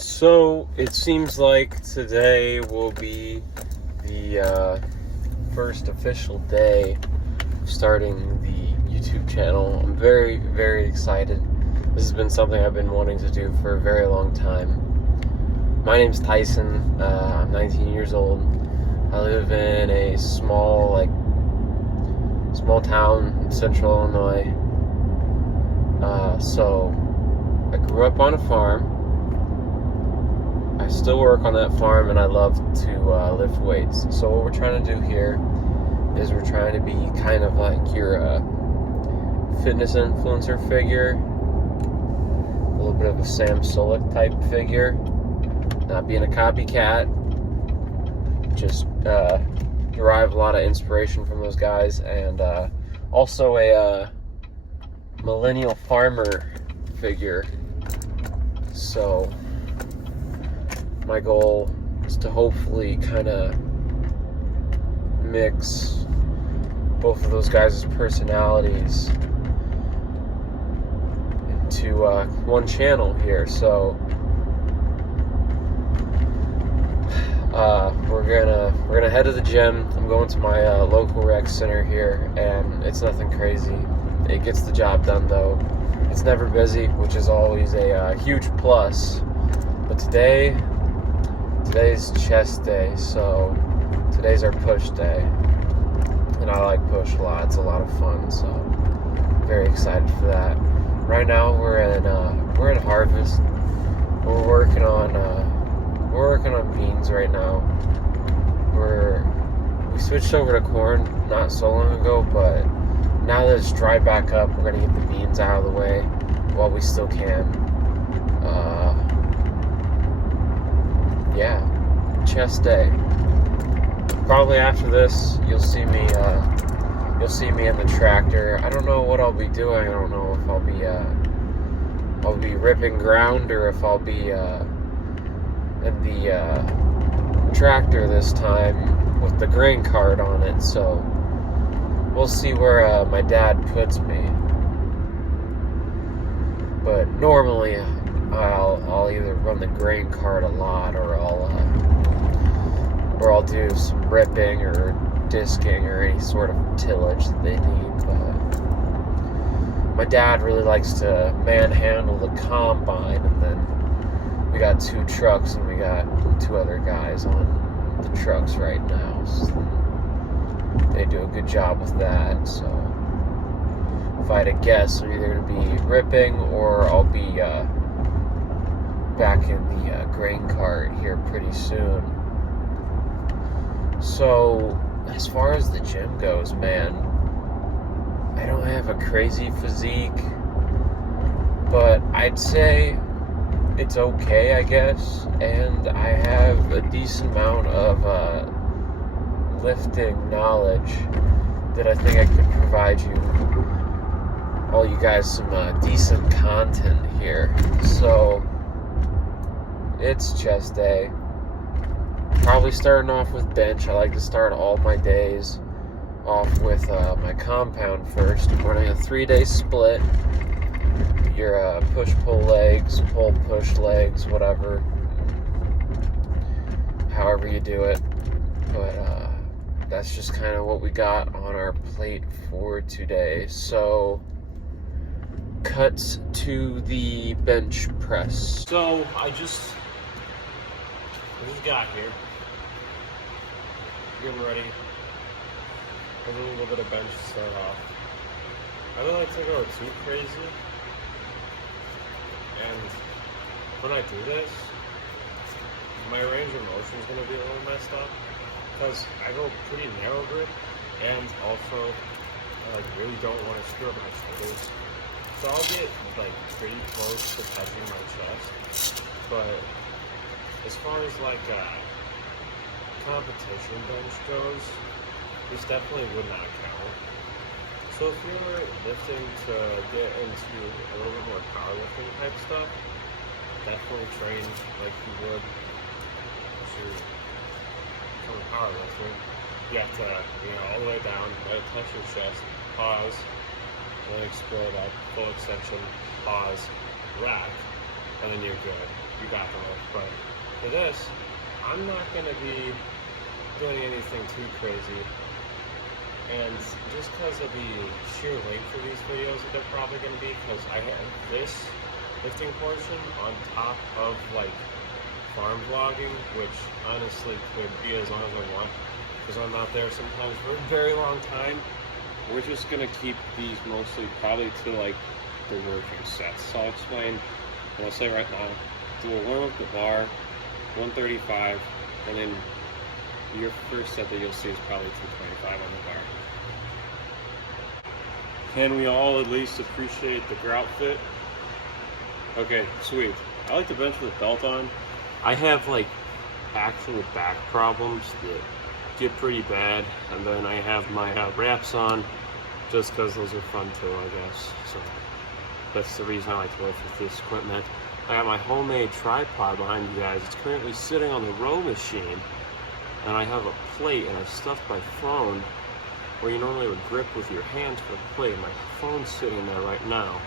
So it seems like today will be the first official day starting the YouTube channel. I'm very, very excited. This has been something I've been wanting to do for a very long time. My name's Tyson. I'm 19 years old. I live in a small town in central Illinois. So I grew up on a farm. I still work on that farm, and I love to lift weights. So what we're trying to do here is we're trying to be kind of like your fitness influencer figure, a little bit of a Sam Sulek type figure, not being a copycat, just derive a lot of inspiration from those guys, and also a millennial farmer figure. So my goal is to hopefully kind of mix both of those guys' personalities into one channel here. So we're gonna head to the gym. I'm going to my local rec center here, and it's nothing crazy. It gets the job done though. It's never busy, which is always a huge plus. But today's chest day, so today's our push day, and I like push a lot. It's a lot of fun, so very excited for that. Right now we're in harvest. We're working on beans right now. We switched over to corn not so long ago, but now that it's dried back up, we're gonna get the beans out of the way while we still can. Yeah, chest day. Probably after this, you'll see me in the tractor. I don't know what I'll be doing. I don't know if I'll be ripping ground or if I'll be in the tractor this time with the grain cart on it. So we'll see where my dad puts me. But normally I'll either run the grain cart a lot, or I'll do some ripping or disking or any sort of tillage that they need. But my dad really likes to manhandle the combine, and then we got 2 trucks, and we got 2 other guys on the trucks right now. So they do a good job with that. So if I had to guess, I'm either going to be ripping or I'll be back in the grain cart here pretty soon. So as far as the gym goes, man, I don't have a crazy physique, but I'd say it's okay, I guess, and I have a decent amount of lifting knowledge that I think I could provide all you guys some decent content here. So it's chest day. Probably starting off with bench. I like to start all my days off with my compound first. I'm running a 3-day split. Your push-pull legs, pull-push legs, whatever. However you do it. But that's just kind of what we got on our plate for today. So cuts to the bench press. So I just got here. Getting ready. A little bit of bench to start off. I don't like to go too crazy. And when I do this, my range of motion is going to be a little messed up, because I go pretty narrow grip, and also I really don't want to screw up my shoulders. So I'll get pretty close to touching my chest. But as far as competition bench goes, this definitely would not count. So if you're lifting to get into a little bit more powerlifting type stuff, definitely train like you would if you're becoming a powerlifter. You have to, all the way down, let it touch your chest, pause, then explode up, full extension, pause, rack, and then you're good. You got the lift. But for this, I'm not going to be doing anything too crazy. And just because of the sheer length of these videos that they're probably going to be, because I have this lifting portion on top of like farm vlogging, which honestly could be as long as I want, because I'm out there sometimes for a very long time. We're just going to keep these mostly probably to like the working sets. So I'll explain, and I'll say right now, do a warm up the bar, 135, and then your first set that you'll see is probably 225 on the bar. Can we all at least appreciate the grout fit? Okay, sweet. I like to bench with a belt on. I have like actual back problems that get pretty bad, and then I have my wraps on just because those are fun too, I guess. So that's the reason I like to lift with this equipment. I got my homemade tripod behind you guys. It's currently sitting on the row machine, and I have a plate, and I stuffed my phone where you normally would grip with your hands for the plate. My phone's sitting there right now.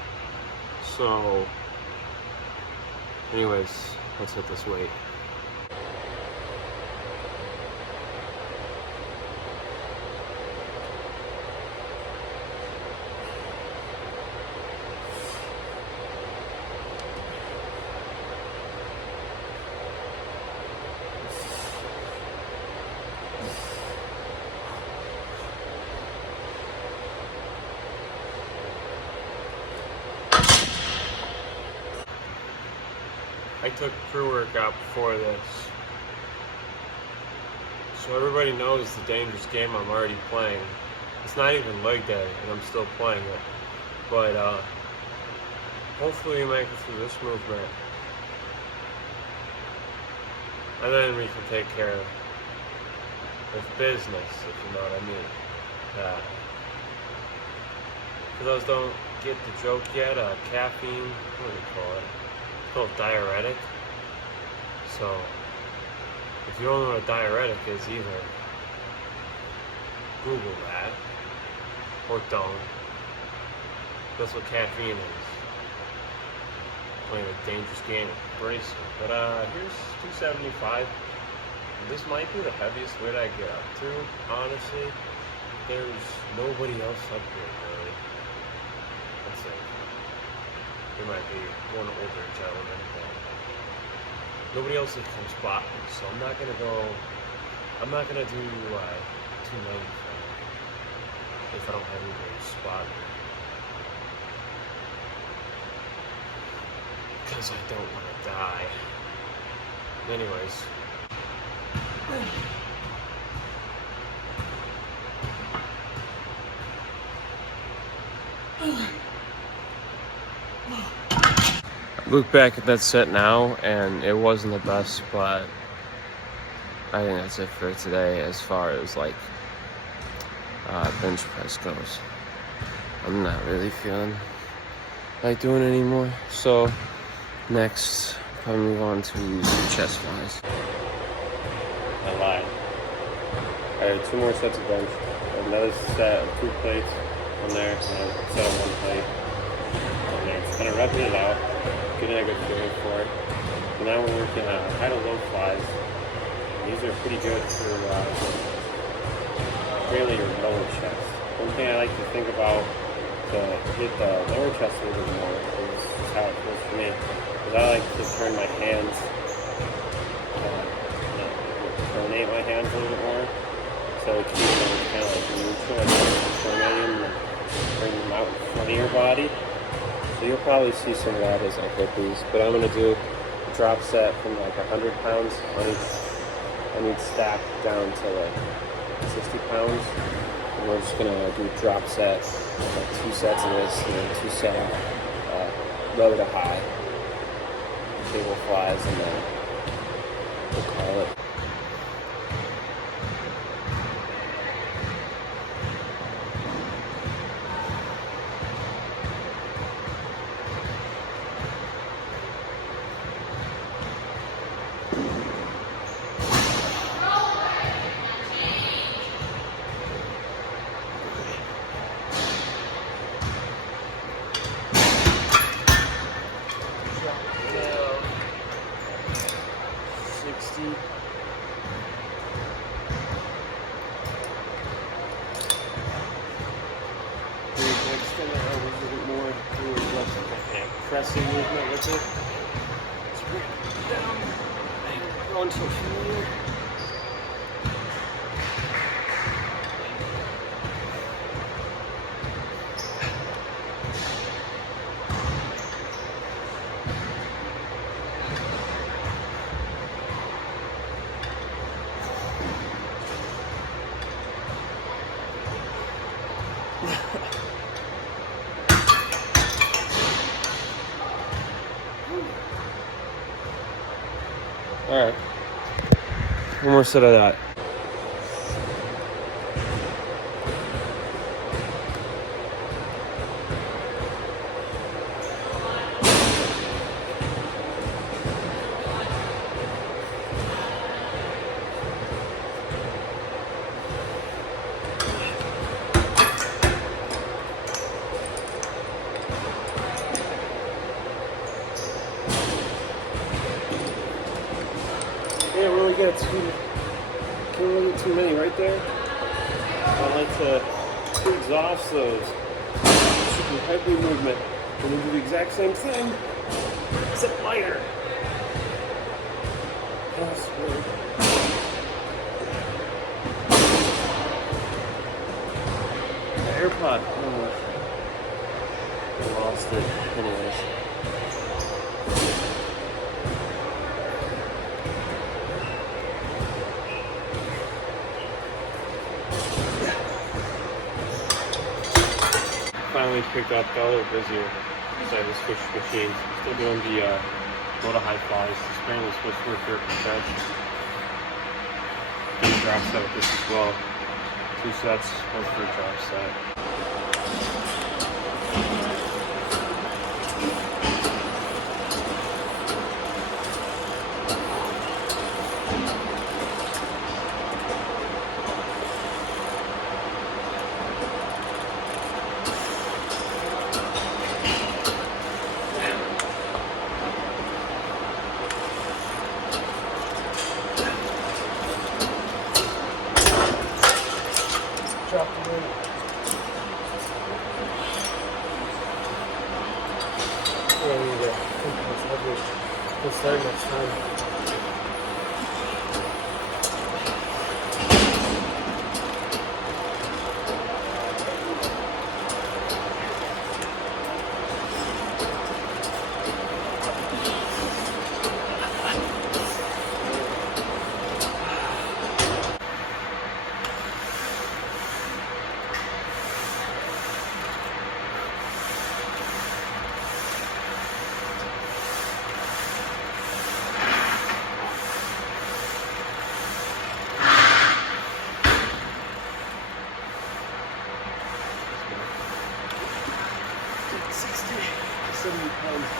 So, anyways, let's hit this weight. I took pre-workout before this, so everybody knows the dangerous game I'm already playing. It's not even leg day, and I'm still playing it. But hopefully we make it through this movement, and then we can take care of business, if you know what I mean. For those who don't get the joke yet, caffeine, what do you call it? It's called diuretic. So, if you don't know what a diuretic is either, Google that, or don't. That's what caffeine is. Playing a dangerous game of bracing. But here's 275. This might be the heaviest weight I get up to, honestly. There's nobody else up here, really. That's it. There might be one older gentleman, but nobody else that can spot me, so I'm not gonna do 295 if I don't have anybody to spot me. Because I don't want to die. Anyways. Look back at that set now, and it wasn't the best, but I think that's it for today as far as like bench press goes. I'm not really feeling like doing it anymore, so next probably move on to some chest flies. I lied. I had 2 more sets of bench, another set of 2 plates on there, and a set of 1 plate on there. Just kind of repping it out, getting a good feeling for it. So now we're working on high to low flies. These are pretty good for really your lower chest. One thing I like to think about to hit the lower chest a little bit more, is just how it feels for me, is I like to turn my hands, pronate my hands a little bit more, so it keeps them kind of like neutral, and pronating them and bring them out in front of your body. So you'll probably see some of that as I hit these, but I'm going to do a drop set from like 100 pounds on each stack down to like 60 pounds. And we're just going to do drop sets, like 2 sets of this, and then 2 set low to high cable flies, and then we'll call it. easy. We can extend it out a little bit more, a little less of a pressing movement with it. Let's bring it down and go into a familiar. Alright. One more set of that. Can't really get too many right there. I like to exhaust those. Super heavy movement. And we do the exact same thing, except lighter. That's good. The AirPod. Oh, I lost it. Anyways. Finally picked up, got a little busier. Decided to switch machines. Still doing the low to high flies. This apparently supposed to work for catch. Doing a drop set with this as well. 2 sets, one for a drop set. Drop the weight. Yeah, we need to think it's heavy. We'll start next time. £70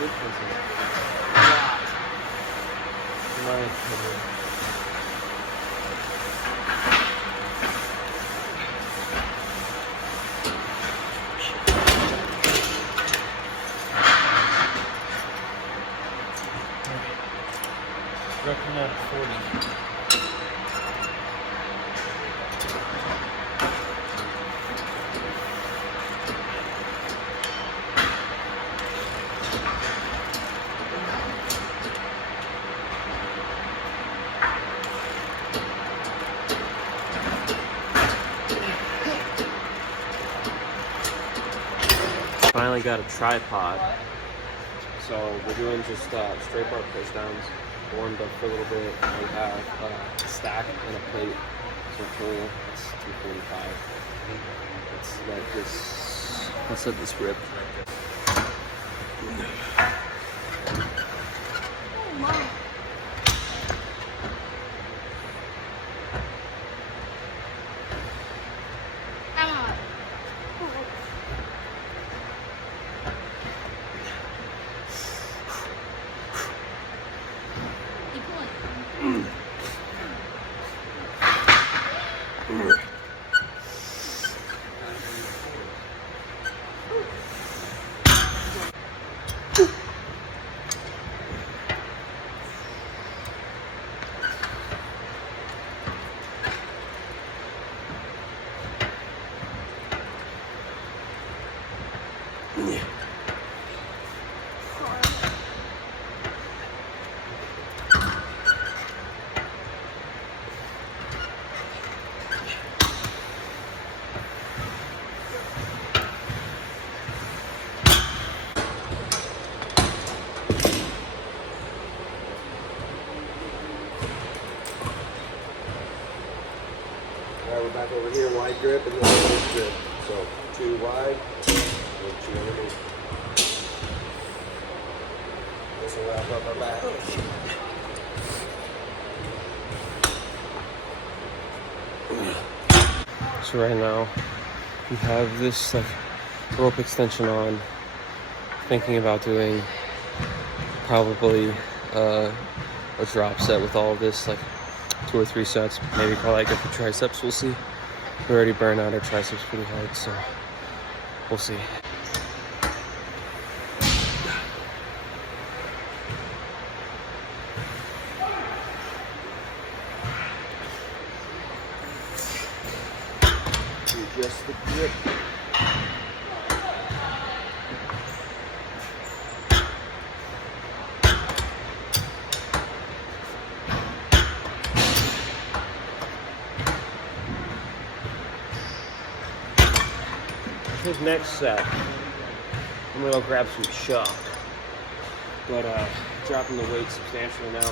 difference is a lot, in my opinion. Recommend 40. Finally got a tripod, so we're doing just straight bar push downs. Warmed up for a little bit. We have a stack and a plate, so total it's 245. Let's let this rip. back over here, wide grip, and then loose grip. So 2 wide, and 2 underneath. This will wrap up our back. So right now, we have this like rope extension on, thinking about doing probably a drop set with all of this, like 2 or 3 sets, maybe probably good for triceps, we'll see. We already burned out our triceps pretty hard, so we'll see. Adjust the grip. His next set, I'm gonna go grab some chuck, but dropping the weight substantially now.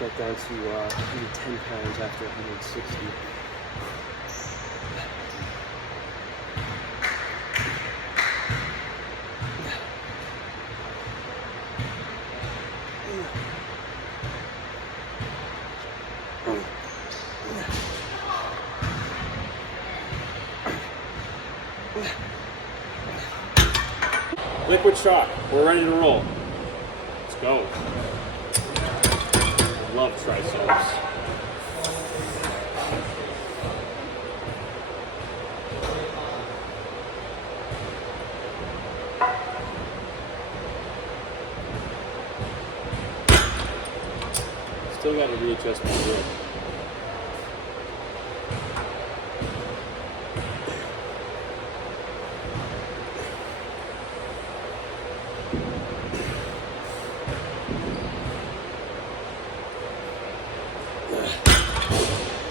Got down to maybe 10 pounds after 160. Liquid shock. We're ready to roll. Let's go. I love triceps. Still got to readjust my grip.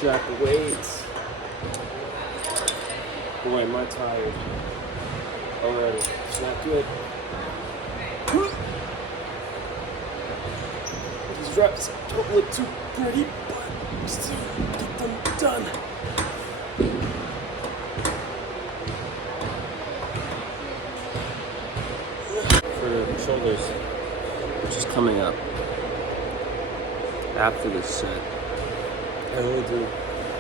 Drop the weights. Boy, am I tired already. It's not good. These reps don't look too pretty, but still get them done. For the shoulders, which is coming up after this set, I only do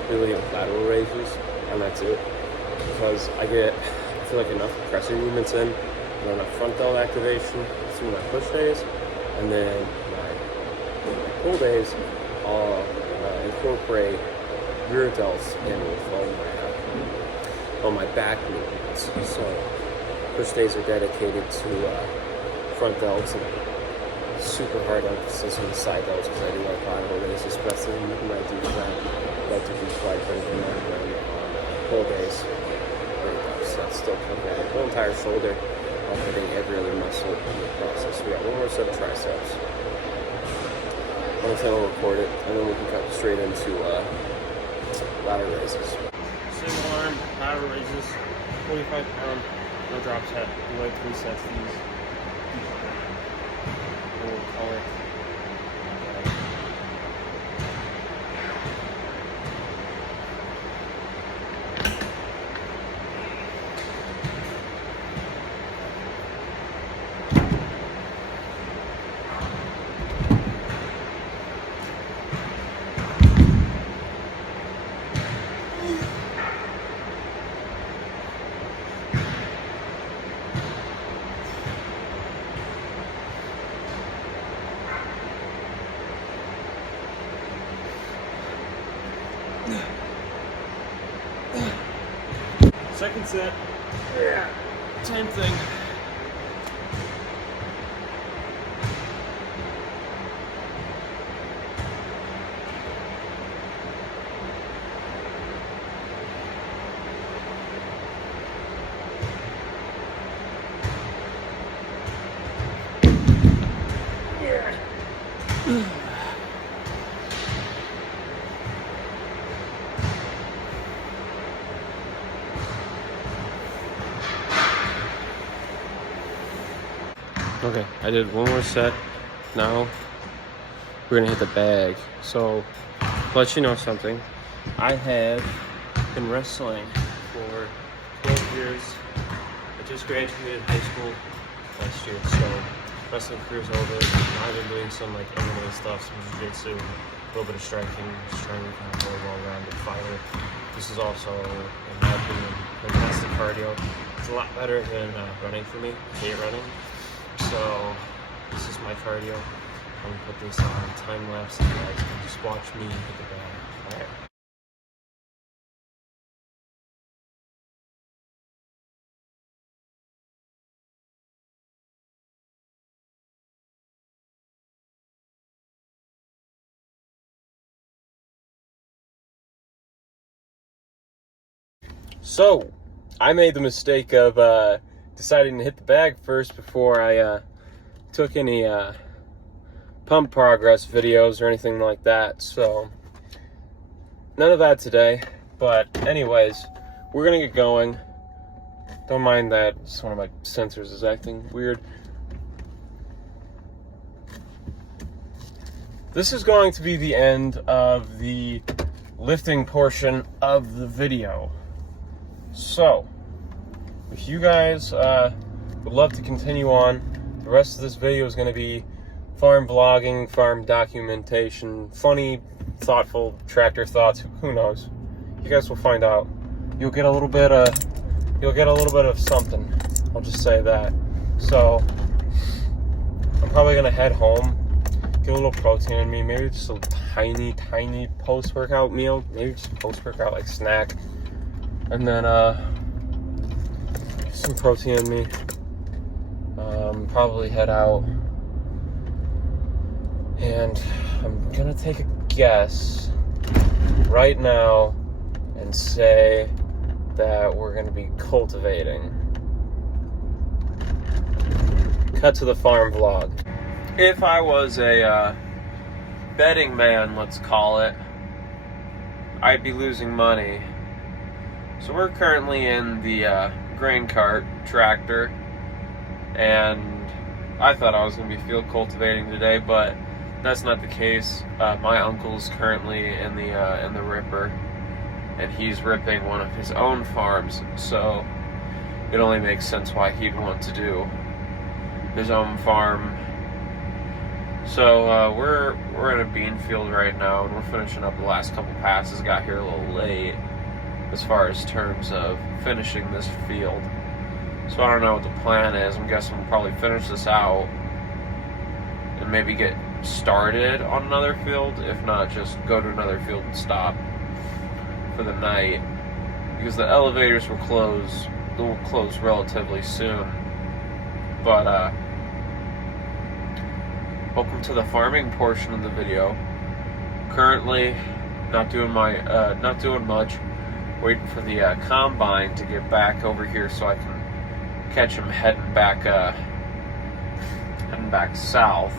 really lateral raises, and that's it. Because I feel like enough pressing movements in, not enough front delt activation through my push days, and then my pull days, I'll incorporate rear delts in with all my back movements. So push days are dedicated to front delts and super hard emphasis on the side delts because I do like lateral raises, especially when I do that. I like to do quite bending on pull days. So that's still covering the whole entire shoulder while hitting every other muscle in the process. We got 1 more set of triceps. I'll record it, and then we can cut straight into lateral raises. Single arm lateral raises, 45 pound, no drop set. We like 3 sets of these. Color. Second set. Yeah. Same thing. Okay, I did 1 more set. Now we're gonna hit the bag. So, to let you know something, I have been wrestling for 12 years. I just graduated high school last year, so wrestling career's over. I've been doing some like MMA stuff, some jiu-jitsu, a little bit of striking, just trying to kind of be a well-rounded fighter. This is also, in my opinion, fantastic cardio. It's a lot better than running for me. I hate running. So this is my cardio. I'm gonna put this on time lapse so you guys can just watch me hit the bag. Alright. So, I made the mistake of deciding to hit the bag first before I took any pump progress videos or anything like that. So, none of that today. But anyways, we're gonna get going. Don't mind that. Just one of my sensors is acting weird. This is going to be the end of the lifting portion of the video. So, if you guys would love to continue on, the rest of this video is going to be farm vlogging, farm documentation, funny, thoughtful tractor thoughts. Who knows? You guys will find out. You'll get a little bit of something. I'll just say that. So, I'm probably going to head home, get a little protein in me, maybe just a tiny post-workout meal, maybe just post-workout like snack. And then some protein in me. Probably head out. And I'm gonna take a guess right now and say that we're gonna be cultivating. Cut to the farm vlog. If I was a betting man, let's call it, I'd be losing money. So we're currently in the grain cart tractor, and I thought I was going to be field cultivating today, but that's not the case. My uncle's currently in the ripper, and he's ripping one of his own farms, so it only makes sense why he'd want to do his own farm. So we're in a bean field right now, and we're finishing up the last couple passes. Got here a little late as far as terms of finishing this field. So I don't know what the plan is. I'm guessing we'll probably finish this out and maybe get started on another field. If not, just go to another field and stop for the night, because the elevators will close relatively soon. But welcome to the farming portion of the video. Currently not doing much. Waiting for the combine to get back over here so I can catch him heading back south.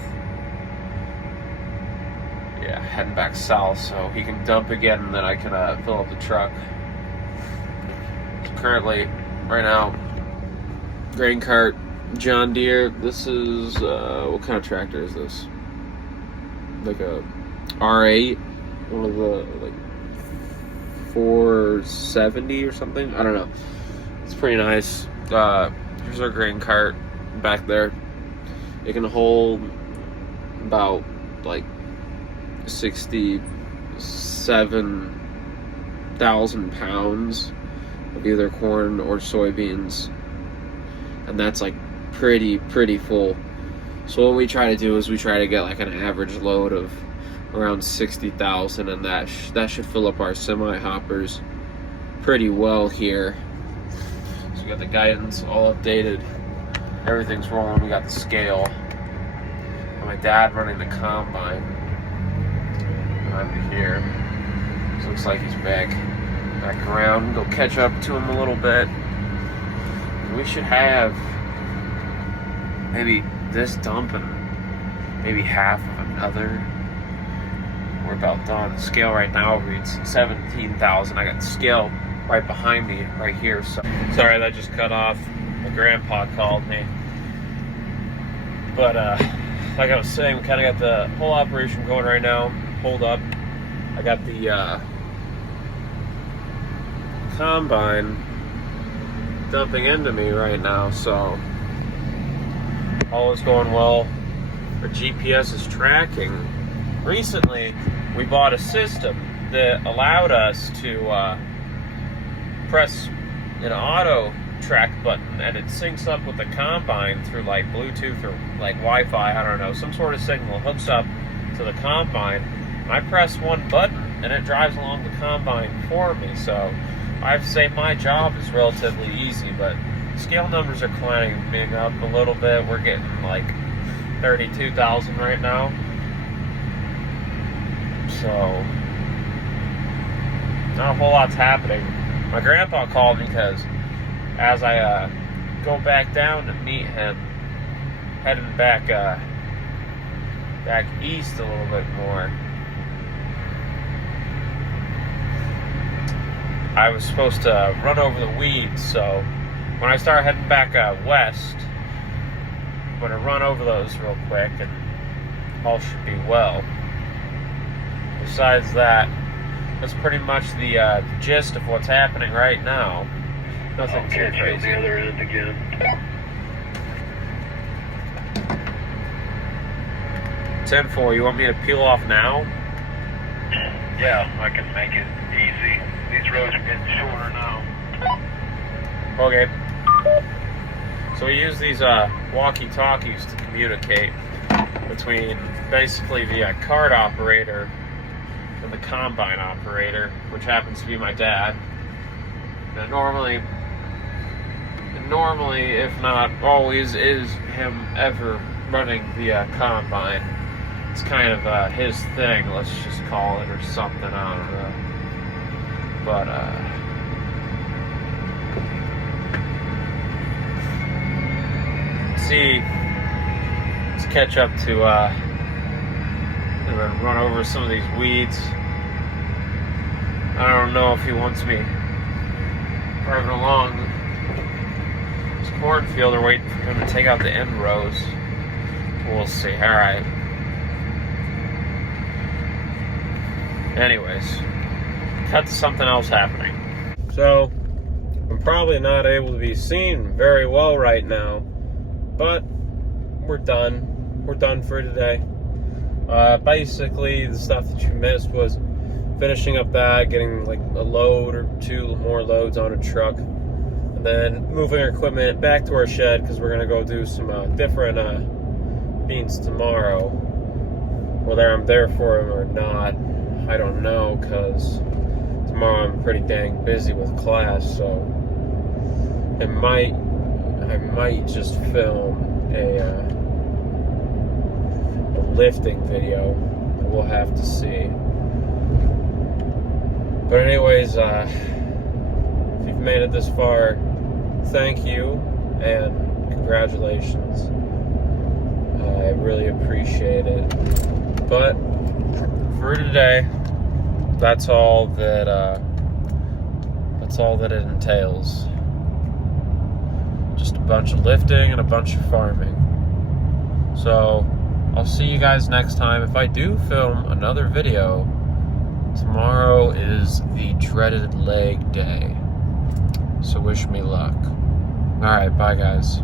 Yeah, heading back south so he can dump again, and then I can fill up the truck. So currently, right now, grain cart, John Deere. This is what kind of tractor is this? Like a R8, one of the like 470 or something. I don't know. It's pretty nice. Here's our grain cart back there. It can hold about like 67,000 pounds of either corn or soybeans, and that's like pretty full. So what we try to do is we try to get like an average load of around 60,000, and that should fill up our semi hoppers pretty well here. So we got the guidance all updated, everything's rolling. We got the scale, and my dad running the combine behind me here. So looks like he's back around. Go catch up to him a little bit. We should have maybe this dump and maybe half of another. We're about done. The scale right now reads 17,000. I got the scale right behind me, right here. So sorry, that just cut off. My grandpa called me. But like I was saying, we kind of got the whole operation going right now. Hold up. I got the combine dumping into me right now, so all is going well. Our GPS is tracking. Recently, we bought a system that allowed us to press an auto track button, and it syncs up with the combine through like Bluetooth or like Wi-Fi, I don't know, some sort of signal hooks up to the combine. I press one button and it drives along the combine for me, so I have to say my job is relatively easy, but scale numbers are climbing up a little bit. We're getting like 32,000 right now, so not a whole lot's happening. My grandpa called me because as I go back down to meet him, heading back east a little bit more, I was supposed to run over the weeds, so when I start heading back west, I'm going to run over those real quick and all should be well. Besides that, that's pretty much the gist of what's happening right now. Nothing too crazy. On the other end again. 10-4, you want me to peel off now? Yeah, I can make it easy. These roads are getting shorter now. Okay. So we use these walkie-talkies to communicate between basically the cart operator and the combine operator, which happens to be my dad. And normally, if not always, is him ever running the combine. It's kind of his thing, let's just call it, or something, I don't know. But, let's catch up to, run over some of these weeds. I don't know if he wants me driving along this cornfield or waiting for him to take out the end rows. We'll see. Alright. Anyways, cut to something else happening. So, I'm probably not able to be seen very well right now, but we're done. We're done for today. Basically, the stuff that you missed was finishing up that, getting like a load or two more loads on a truck, and then moving our equipment back to our shed because we're going to go do some different beans tomorrow. Whether I'm there for them or not, I don't know, because tomorrow I'm pretty dang busy with class, so I might just film a lifting video. We'll have to see. But anyways, if you've made it this far, thank you and congratulations. I really appreciate it. But for today, that's all that it entails. Just a bunch of lifting and a bunch of farming. So I'll see you guys next time. If I do film another video, tomorrow is the dreaded leg day. So wish me luck. Alright, bye guys.